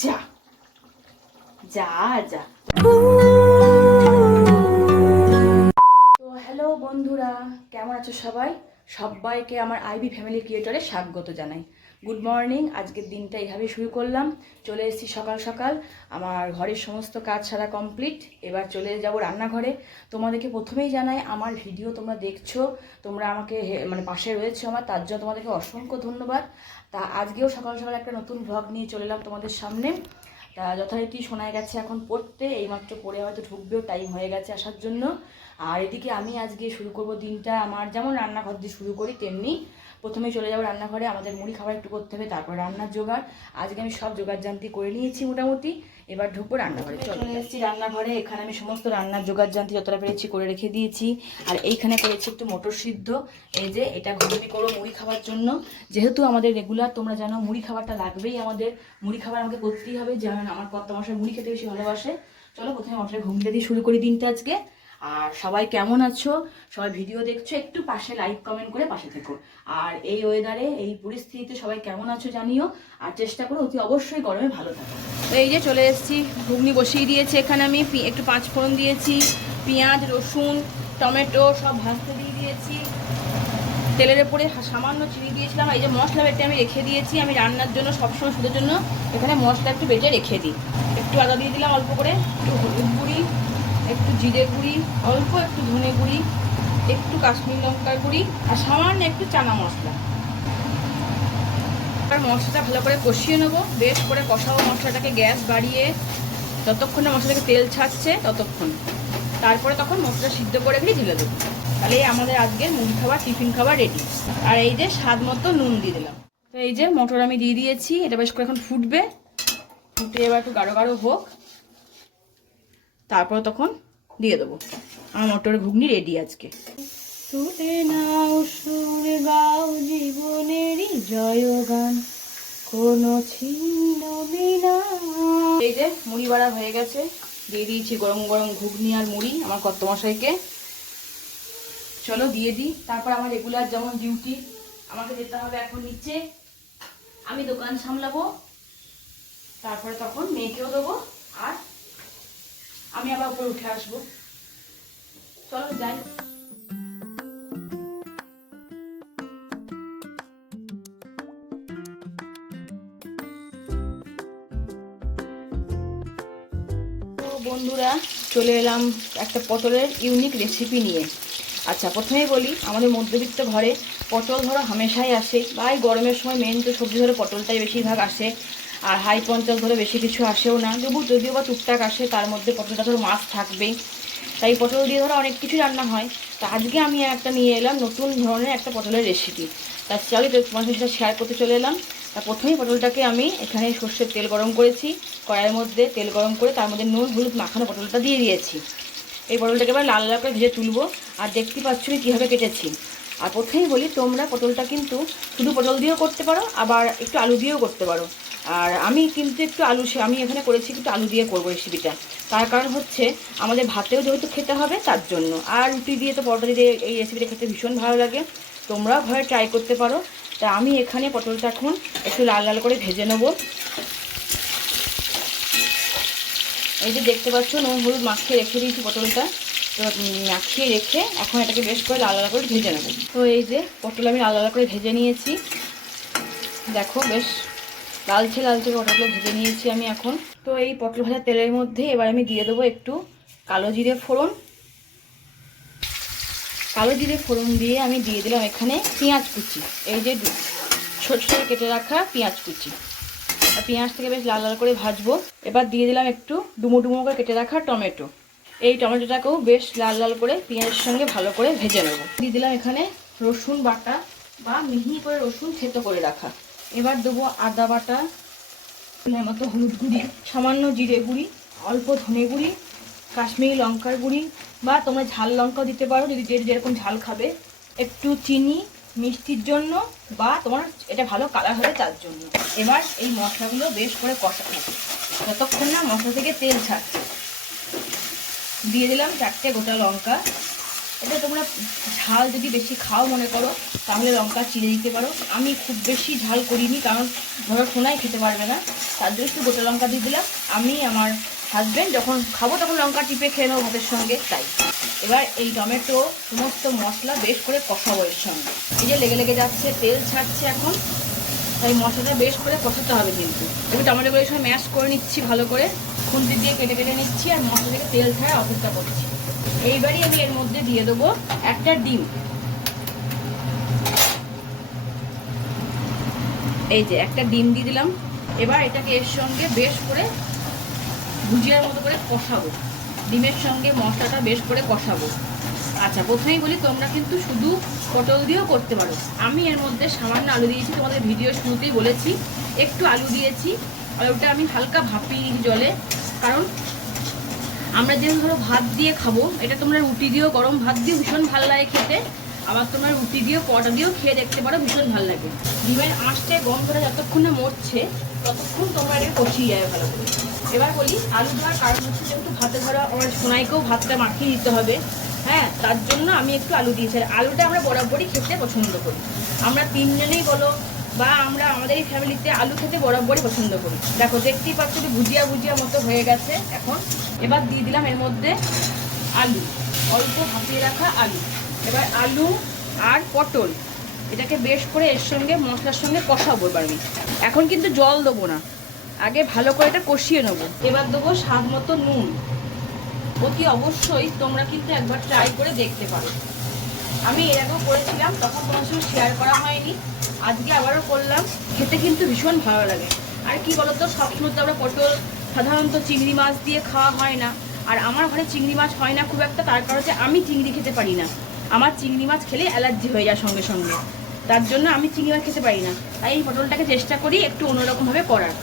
যা যা যা। তো হ্যালো বন্ধুরা, কেমন আছো সবাই? সবাইকে আমার আইবি ফ্যামিলি ক্রিয়েটরে স্বাগত জানাই। Good morning. আজকের দিনটা এইভাবে শুরু করলাম। চলে এসেছি সকাল সকাল, আমার ঘরের সমস্ত কাজ সারা কমপ্লিট। এবার চলে যাব রান্নাঘরে। তোমাদেরকে প্রথমেই জানাই, আমার ভিডিও তোমরা দেখছো, তোমরা আমাকে পাশে রয়েছো আমার, তার জন্য তোমাদেরকে অসংখ্য ধন্যবাদ। তা আজকেও সকাল সকাল একটা নতুন ভ্লগ নিয়ে চলে এলাম তোমাদের সামনে। তা যথারীতি শোনা গেছে এখন পড়তে, এইমাত্র পড়ে হয়তো ঢুকবেও, টাইম হয়ে গেছে আসার জন্য। আর এদিকে আমি আজকে শুরু করব দিনটা, আমার যেমন রান্নাঘর দিয়ে শুরু করি তেমনি প্রথমে চলে যাবো রান্নাঘরে। আমাদের মুড়ি খাবার একটু করতে হবে, তারপর রান্নার জোগাড়। আজকে আমি সব জোগাড় জান্তি করে নিয়েছি মোটামুটি। এবার ঢুকবো রান্নাঘরে। চলে এসেছি রান্নাঘরে। এখানে আমি সমস্ত রান্নার জোগাড় জান্তি যতটা পেরেছি করে রেখে দিয়েছি। আর এইখানে করেছি একটু মটর সিদ্ধ। এই যে এটা ঘুগনি করবো মুড়ি খাওয়ার জন্য। যেহেতু আমাদের রেগুলার তোমরা জানো মুড়ি খাবারটা লাগবেই, আমাদের মুড়ি খাবার আমাকে করতেই হবে। যেমন আমার কর্তা মশাই মুড়ি খেতে বেশি ভালোবাসে। চলো প্রথমে মশলা ঘুগনিটা দিয়ে শুরু করি দিনটা আজকে। আর সবাই কেমন আছো, সবাই ভিডিও দেখছো, একটু পাশে লাইক কমেন্ট করে পাশে থেকো। আর এই ওয়েদারে এই পরিস্থিতিতে সবাই কেমন আছো জানিও। আর চেষ্টা করো অতি অবশ্যই গরমে ভালো থাকো। তো এই যে চলে এসেছি, ঘুগনি বসিয়ে দিয়েছি। এখানে আমি একটু 5 ফোড়ন দিয়েছি, পেঁয়াজ রসুন টমেটো সব ভাজতে দিয়ে দিয়েছি। তেলের উপরে সামান্য চিনি দিয়েছিলাম। এই যে মশলা বেটে আমি রেখে দিয়েছি, আমি রান্নার জন্য সবসময় শুধুর জন্য এখানে মশলা একটু বেটে রেখে দিই। একটু আদা দিয়ে দিলাম অল্প করে, একটু হলুদ গুঁড়ি, একটু জিরে গুঁড়ি, অল্প একটু ধনে গুঁড়ি, একটু কাশ্মীর লঙ্কার গুঁড়ি আর সামান্য একটু চানা মশলা। আর মশলাটা ভালো করে কষিয়ে নেবো, বেশ করে কষাবো মশলাটাকে, গ্যাস বাড়িয়ে যতক্ষণ না মশলা থেকে তেল ছাড়ছে ততক্ষণ। তারপরে তখন মশলা সিদ্ধ করে দিয়ে ঢেলে দেবো। তাহলে আমাদের আজকের মুড়ি খাবার টিফিন খাবার রেডি। আর এই যে স্বাদ মতো নুন দিয়ে দিলাম। তো এই যে মটর আমি দিয়ে দিয়েছি, এটা বেশ করে এখন ফুটবে। ফুটে এবার একটু গাঢ় গাঢ় হোক, তারপর তখন দিয়ে দেবো। আমার মটর ঘুগনি রেডি আজকে। তুলে নাও সুর গাও জীবনেরই জয়গান, কোনো ছিন্ন বিনা। এই যে মুড়ি বাড়া হয়ে গেছে, দিয়ে দিয়েছি গরম গরম ঘুগনি আর মুড়ি আমার কর্তামশাইকে। চলো দিয়ে দিই। তারপর আমার রেগুলার যেমন ডিউটি, আমাকে যেতে হবে এখন নিচে, আমি দোকান সামলাবো। তারপরে তখন মেয়েকেও দেবো, আর আমি আবার উপরে উঠে আসবো। চলো যাই। বন্ধুরা চলে এলাম একটা পটলের ইউনিক রেসিপি নিয়ে। আচ্ছা প্রথমেই বলি, আমাদের মধ্যবিত্ত ঘরে পটল ধরো হামেশাই আসে, বা এই গরমের সময় মেন তো সবজি ধরো পটলটাই বেশিরভাগ আসে। আর হাই পঞ্চাশ ধরো বেশি কিছু আসেও না, যদিও বা টুকটাক আসে, তার মধ্যে পটলটা ধরো মাছ থাকবেই। তাই পটল দিয়ে ধরো অনেক কিছু রান্না হয়। তা আজকে আমি একটা নিয়ে এলাম নতুন ধরনের একটা পটলের রেসিপি। তার চলে তোমার সাথে সেটা শেয়ার করতে চলে এলাম। তা প্রথমেই পটলটাকে আমি এখানে সর্ষের তেল গরম করেছি, কড়াইয়ের মধ্যে তেল গরম করে তার মধ্যে নুন হলুদ মাখানো পটলটা দিয়ে দিয়েছি। এই পটলটাকে এবার লাল লাল করে ভেজে তুলবো। আর দেখতে পাচ্ছ আমি কীভাবে কেটেছি। আর প্রথমেই বলি, তোমরা পটলটা কিন্তু শুধু পটল দিয়েও করতে পারো, আবার একটু আলু দিয়েও করতে পারো। আর আমি কিন্তু একটু আমি এখানে করেছি কিন্তু আলু দিয়ে করবো রেসিপিটা। তার কারণ হচ্ছে আমাদের ভাতেও যেহেতু খেতে হবে তার জন্য, আর রুটি দিয়ে তো পটল দিয়ে এই রেসিপিটা খেতে ভীষণ ভালো লাগে। তোমরাও ঘরে ট্রাই করতে পারো। তা আমি এখানে পটলটা এখন একটু লাল লাল করে ভেজে নেবো। এই যে দেখতে পাচ্ছ নুন হলুদ মাখিয়ে রেখে দিয়েছি পটলটা। তো মাখিয়ে রেখে এখন এটাকে বেশ করে লাল লাল করে ভেজে নেব। তো এই যে পটল আমি লাল লাল করে ভেজে নিয়েছি, দেখো বেশ লালচে লালচে পটলগুলো ভেজে নিয়েছি আমি এখন। তো এই পটল ভাজা তেলের মধ্যে এবার আমি দিয়ে দেবো একটু কালো জিরে ফোড়ন। কালো জিরে ফোড়ন দিয়ে আমি দিয়ে দিলাম এখানে পেঁয়াজ কুচি, এই যে ছোট ছোট কেটে রাখা পেঁয়াজ কুচি। আর পেঁয়াজ থেকে বেশ লাল লাল করে ভাজবো। এবার দিয়ে দিলাম একটু ডুমো ডুমো করে কেটে রাখা টমেটো। এই টমেটোটাকেও বেশ লাল লাল করে পেঁয়াজের সঙ্গে ভালো করে ভেজে নেব। দিয়ে দিলাম এখানে রসুন বাটা বা মিহি করে রসুন থেতো করে রাখা। এবার দেবো আদা বাটা, মতো হলুদ গুঁড়ি, সামান্য জিরে গুঁড়ি, অল্প ধনে গুঁড়ি, কাশ্মীরি লঙ্কার গুঁড়ি, বা তোমরা ঝাল লঙ্কাও দিতে পারো যদি যেরকম ঝাল খাবে, একটু চিনি মিষ্টির জন্য, বা তোমার এটা ভালো কালার হবে তার জন্য। এবার এই মশলাগুলো বেশ করে কষানো যতক্ষণ না মশলা থেকে তেল ছাড়ছে। দিয়ে দিলাম 4টে গোটা লঙ্কা, এটা তোমরা ঝাল যদি বেশি খাও মনে করো তাহলে লঙ্কা চিড়ে দিতে পারো। আমি খুব বেশি ঝাল করিনি, কারণ ধরো সোনাই খেতে পারবে না, তার জন্য একটু গোটা লঙ্কা দিয়ে দিলাম। আমি আমার হাজব্যান্ড যখন খাবো তখন লঙ্কা টিপে খেয়ে নেবো ভাতের সঙ্গে, তাই। এবার এই টমেটো সমস্ত মশলা বেশ করে কষাবো এর সঙ্গে। এই যে লেগে লেগে যাচ্ছে, তেল ছাড়ছে এখন, তাই মশলাটা বেশ করে কষাতে হবে। কিন্তু আমি টমেটোগুলো এই সময় ম্যাশ করে নিচ্ছি ভালো করে, খুন্তি দিয়ে কেটে কেটে নিচ্ছি, আর মশলা থেকে তেল ছাড়া অপেক্ষা করছি। এইবারই আমি এর মধ্যে দিয়ে দেবো একটা ডিম। এই যে একটা ডিম দিয়ে দিলাম। এবার এটাকে এর সঙ্গে বেশ করে ভুজিয়ার মতো করে কষাবো, ডিমের সঙ্গে মশলাটা বেশ করে কষাবো। আচ্ছা, প্রথমেই বলি তোমরা কিন্তু শুধু পটল দিয়েও করতে পারো। আমি এর মধ্যে সামান্য আলু দিয়েছি, তোমাদের ভিডিও শুরুতেই বলেছি একটু আলু দিয়েছি। আলুটা আমি হালকা ভাপিয়ে জলে, কারণ আমরা যেহেতু ধরো ভাত দিয়ে খাবো, এটা তোমরা রুটি দিয়েও, গরম ভাত দিয়েও ভীষণ ভালো লাগে খেতে। আবার তোমরা রুটি দিয়েও পরোটা দিয়েও খেয়ে দেখতে পারো, ভীষণ ভালো লাগে। ডিমের আঁশটে গন্ধটা যতক্ষণ না মরছে ততক্ষণ তোমরা এটা কষিয়ে যাবে ভালো করে। এবার বলি আলু দেওয়ার কারণ হচ্ছে যেহেতু ভাতে ধরো আমার সোনাইকেও ভাতটা মাখিয়ে দিতে হবে, হ্যাঁ, তার জন্য আমি একটু আলু দিয়েছি। আর আলুটা আমরা বরাবরই খেতে পছন্দ করি, আমরা তিনজনেই বলো বা আমরা আমাদের এই ফ্যামিলিতে আলু খেতে বরাবরই পছন্দ করি। দেখো দেখতেই পাচ্ছ ভুজিয়া ভুজিয়া মতো হয়ে গেছে এখন। এবার দিয়ে দিলাম এর মধ্যে আলু, অল্প ভাপিয়ে রাখা আলু। এবার আলু আর পটল এটাকে বেশ করে এর সঙ্গে মশলার সঙ্গে কষাবো। এবার আমি এখন কিন্তু জল দেবো না, আগে ভালো করে এটা কষিয়ে নেবো। এবার দেবো স্বাদ মতো নুন। অতি অবশ্যই তোমরা কিন্তু একবার ট্রাই করে দেখতে পারো। আমি এর আগেও করেছিলাম, তখন তোমার সঙ্গে শেয়ার করা হয়নি, আজকে আবারও করলাম। খেতে কিন্তু ভীষণ ভালো লাগে। আর কি বলতো, সবসময় তো আমরা পটল সাধারণত চিংড়ি মাছ দিয়ে খাওয়া হয় না, আর আমার ঘরে চিংড়ি মাছ হয় না খুব একটা, তার কারণ হচ্ছে আমি চিংড়ি খেতে পারি না। আমার চিংড়ি মাছ খেলে অ্যালার্জি হয়ে যায় সঙ্গে সঙ্গে, তার জন্য আমি চিংড়ি মাছ খেতে পারি না। তাই এই পটলটাকে চেষ্টা করি একটু অন্যরকমভাবে করার।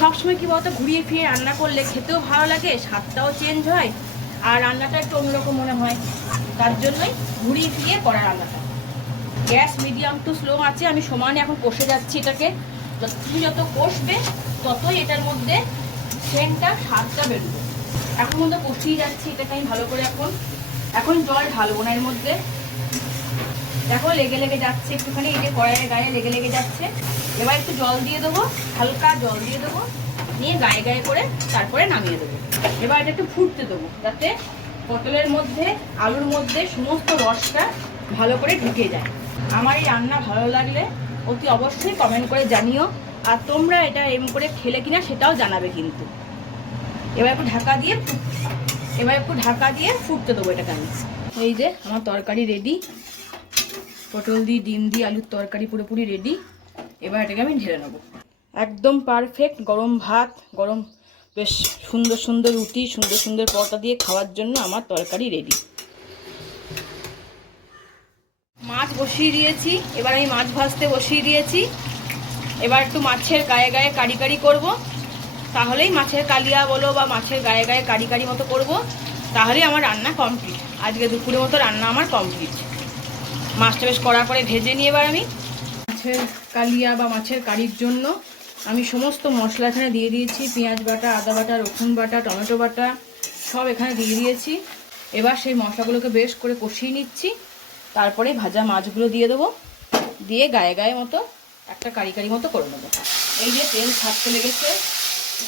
সবসময় কী বলতো, ঘুরিয়ে ফিরিয়ে রান্না করলে খেতেও ভালো লাগে, স্বাদটাও চেঞ্জ হয়, আর রান্নাটা একটু অন্যরকম মনে হয়, তার জন্যই ঘুরিয়ে ফিরিয়ে করা রান্নাটা। গ্যাস মিডিয়াম টু স্লো আছে, আমি সমানে এখন কষে যাচ্ছি এটাকে। যত কষবে ততই এটার মধ্যে সেন্টটা স্বাদটা বেরোবে। এখন মধ্যে কষিয়ে যাচ্ছি এটাকে আমি ভালো করে। এখন জল ঢালবো না এর মধ্যে, দেখো লেগে লেগে যাচ্ছে একটুখানি, এই যে কড়াইয়ের গায়ে লেগে লেগে যাচ্ছে। এবার একটু জল দিয়ে দেবো, হালকা জল দিয়ে দেবো, নিয়ে গায়ে গায়ে করে তারপরে নামিয়ে দেবো। এবার এটা একটু ফুটতে দেবো, যাতে পটলের মধ্যে আলুর মধ্যে সমস্ত রসটা ভালো করে ঢুকে যায়। আমার এই রান্না ভালো লাগলে অতি অবশ্যই কমেন্ট করে জানিও, আর তোমরা এটা এম করে খেলে কিনা সেটাও জানাবে কিন্তু। এবার একটু ঢাকা দিয়ে ফুটতে দেবো এটাকে আমি। এই যে আমার তরকারি রেডি, পটল দিয়ে ডিম দিয়ে আলুর তরকারি পুরোপুরি রেডি। এবার এটাকে আমি ঢেলে নেবো। একদম পারফেক্ট গরম ভাত, গরম বেশ সুন্দর সুন্দর রুটি, সুন্দর সুন্দর পরোটা দিয়ে খাওয়ার জন্য আমার তরকারি রেডি। মাছ বসিয়ে দিয়েছি, এবার আমি মাছ ভাজতে বসিয়ে দিয়েছি। এবার একটু মাছের গায়ে গায়ে কারি কারি করবো, তাহলেই মাছের কালিয়া বলো বা মাছের গায়ে গায়ে কারি কারি মতো করবো, তাহলেই আমার রান্না কমপ্লিট। আজকে দুপুরের মতো রান্না আমার কমপ্লিট। মাছটা বেশ কড়া করে ভেজে নিয়ে এবার আমি মাছের কালিয়া বা মাছের কারির জন্য আমি সমস্ত মশলা এখানে দিয়ে দিয়েছি। পেঁয়াজ বাটা, আদা বাটা, রসুন বাটা, টমেটো বাটা সব এখানে দিয়ে দিয়েছি। এবার সেই মশলাগুলোকে বেশ করে কষিয়ে নিচ্ছি, তারপরে ভাজা মাছগুলো দিয়ে দেবো, দিয়ে গায়ে গায়ে মতো একটা কারি কারি মতো করে নেবো। এই যে তেল ছাড়তে লেগেছে,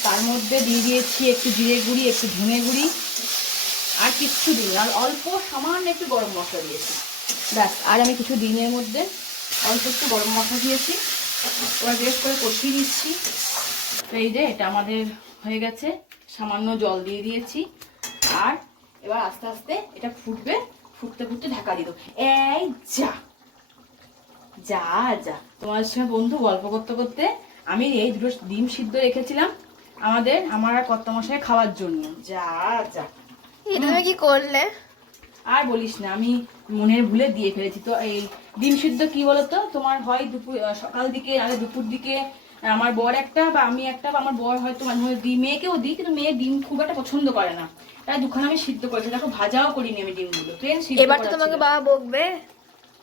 তার মধ্যে দিয়ে দিয়েছি একটু জিরে গুঁড়ি, একটু ধনে গুঁড়ি, আর কিচ্ছু দিই, আর অল্প সামান্য একটু গরম মশলা দিয়েছি, ব্যাস। আর আমি কিছু দিনের মধ্যে অল্প একটু গরম মশলা দিয়েছি। এবার বেশ করে কষিয়ে দিচ্ছি। এই যে এটা আমাদের হয়ে গেছে, সামান্য জল দিয়ে দিয়েছি। আর এবার আস্তে আস্তে এটা ফুটবে, ফুটতে ফুটতে ঢাকা দিয়ে দেবো। এই যা যা যা তোমার সঙ্গে বন্ধু গল্প করতে করতে আমি এই দুটো ডিম সিদ্ধ রেখেছিলাম আমার আর কর্তামশাই খাওয়ার জন্য। যা যা তুমি কি করলে? আর বলিস না, আমি মনের ভুলে দিয়ে ফেলেছি। তো এই ডিম সিদ্ধ কি বলতো, তোমার হয় দুপুর সকাল দিকে, আগে দুপুর দিকে আমার বর একটা বা আমি একটা, বা আমার বর হয়তো মাঝে মাঝে দিই, মেয়েকেও দিই, কিন্তু মেয়ে ডিম খুব একটা পছন্দ করে না, তাই দুখানে আমি সিদ্ধ করেছি। দেখো ভাজাও করিনি আমি ডিমগুলো, প্লেন সিদ্ধ। এবার তো তোমাকে বাবা বকবে।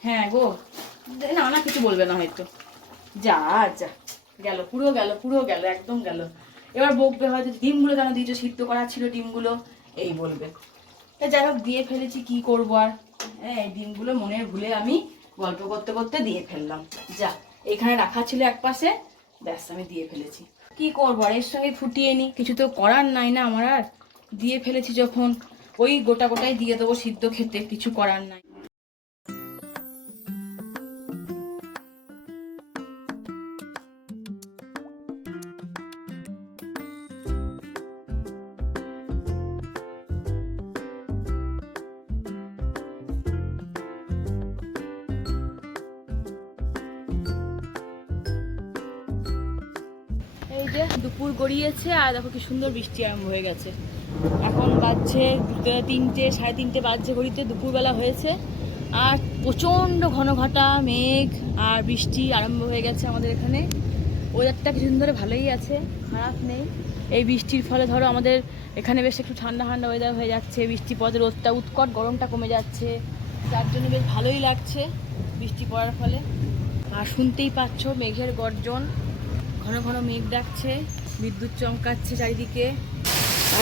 হ্যাঁ গো, না না কিছু বলবে না হয়তো। যা যা গেল, পুরো গেল, একদম গেল। এবার বকবে হয়তো ডিমগুলো কেন দিয়েছো, সিদ্ধ করা ছিল ডিমগুলো, এই বলবে। যাই হোক দিয়ে ফেলেছি, কি করবো আর। এই ডিমগুলো মনের ভুলে আমি গল্প করতে করতে দিয়ে ফেললাম। যা, এখানে রাখা ছিল এক পাশে, ব্যাস আমি দিয়ে ফেলেছি। কি করবো আর এর সঙ্গে ফুটিয়ে নি, কিছু তো করার নাই না আমার আর। দিয়ে ফেলেছি যখন ওই গোটা গোটাই দিয়ে দেবো সিদ্ধ খেতে, কিছু করার নাই। এই যে দুপুর গড়িয়েছে আর দেখো কি সুন্দর বৃষ্টি আরম্ভ হয়ে গেছে। এখন বাজছে 3টে, 3:30 বাজছে ঘড়িতে, দুপুরবেলা হয়েছে। আর প্রচণ্ড ঘন ঘটা মেঘ আর বৃষ্টি আরম্ভ হয়ে গেছে আমাদের এখানে। ওয়েদারটা কিছুদিন ধরে ভালোই আছে, খারাপ নেই। এই বৃষ্টির ফলে ধরো আমাদের এখানে বেশ একটু ঠান্ডা ঠান্ডা ওয়েদার হয়ে যাচ্ছে। বৃষ্টি পড়ে রোদটা উৎকট, গরমটা কমে যাচ্ছে, যার জন্য বেশ ভালোই লাগছে বৃষ্টি পড়ার ফলে। আর শুনতেই পাচ্ছ মেঘের গর্জন, ঘন ঘন মেঘ ডাকছে, বিদ্যুৎ চমকাচ্ছে চারিদিকে।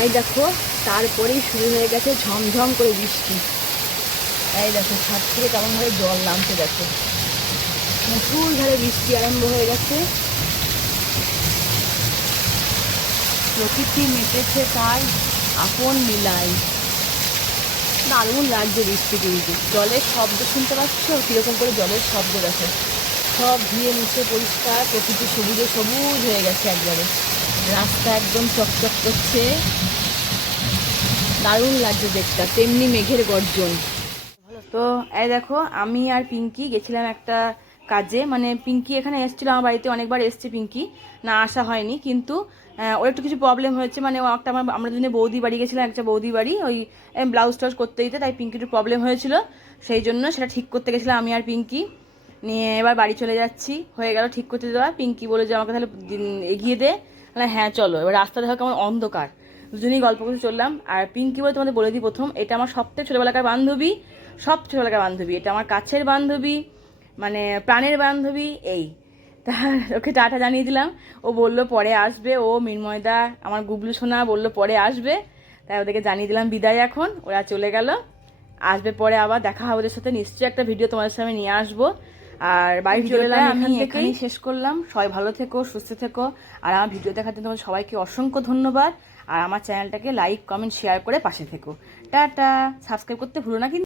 এই দেখো তারপরেই শুরু হয়ে গেছে ঝমঝম করে বৃষ্টি। এই দেখো ছাদ থেকে কেমনভাবে জল নামছে, দেখো প্রচুর ধারে বৃষ্টি আরম্ভ হয়ে গেছে। প্রকৃতি মেতেছে তাই আপন মিলাই। দারুণ লাগছে বৃষ্টি, কিন্তু জলের শব্দ শুনতে পাচ্ছ কিরকম করে জলের শব্দ, দেখো সব ধুয়ে মুছে পরিষ্কার, প্রকৃতি সবুজে সবুজ হয়ে গেছে একবারে। রাস্তা একদম চকচক করছে, দারুণ লাগছে দেখতে। তেমনি মেঘের গর্জন। তো এই দেখো আমি আর পিঙ্কি গেছিলাম একটা কাজে, মানে পিঙ্কি এখানে এসেছিলো আমার বাড়িতে, অনেকবার এসছে পিঙ্কি, না আসা হয়নি। কিন্তু ওর একটু কিছু প্রবলেম হয়েছে, মানে ও একটা আমরা দুজনে বৌদি বাড়ি গেছিলাম, একটা বৌদি বাড়ি, ওই ব্লাউজ টাউজ করতে দিতে, তাই পিঙ্কি একটু প্রবলেম হয়েছিল, সেই জন্য সেটা ঠিক করতে গেছিলাম আমি আর পিঙ্কি। নিয়ে এবার বাড়ি চলে যাচ্ছি, হয়ে গেল ঠিক করতে দেওয়া। পিঙ্কি বলে যে আমাকে তাহলে এগিয়ে দে, হ্যাঁ চলো। এবার রাস্তা দেখো কেমন অন্ধকার, দুজনেই গল্প করতে চললাম। আর পিঙ্কি বলে তোমাদের বলে দিই প্রথম, এটা আমার সবথেকে ছোটোবেলাকার বান্ধবী, সব ছোটোবেলাকার বান্ধবী, এটা আমার কাছের বান্ধবী, মানে প্রাণের বান্ধবী। এই তা ওকে টাটা জানিয়ে দিলাম। ও বললো পরে আসবে, ও মিনময়দা আমার গুবলু সোনা বললো পরে আসবে, তাই ওদেরকে জানিয়ে দিলাম বিদায়। এখন ওরা চলে গেল, আসবে পরে, আবার দেখা হবে ওদের সাথে, নিশ্চয়ই একটা ভিডিও তোমাদের সামনে নিয়ে আসবো। আর বাড়ি চলে এলাম, আমি এখানেই শেষ করলাম। সবাই ভালো থেকো, সুস্থ থেকো। আর আমার ভিডিও দেখার জন্য তোমাদের সবাইকে অসংখ্য ধন্যবাদ। আর আমার চ্যানেলটাকে লাইক, কমেন্ট, শেয়ার করে পাশে থেকো। টাটা, সাবস্ক্রাইব করতে ভুলো না কিন্তু।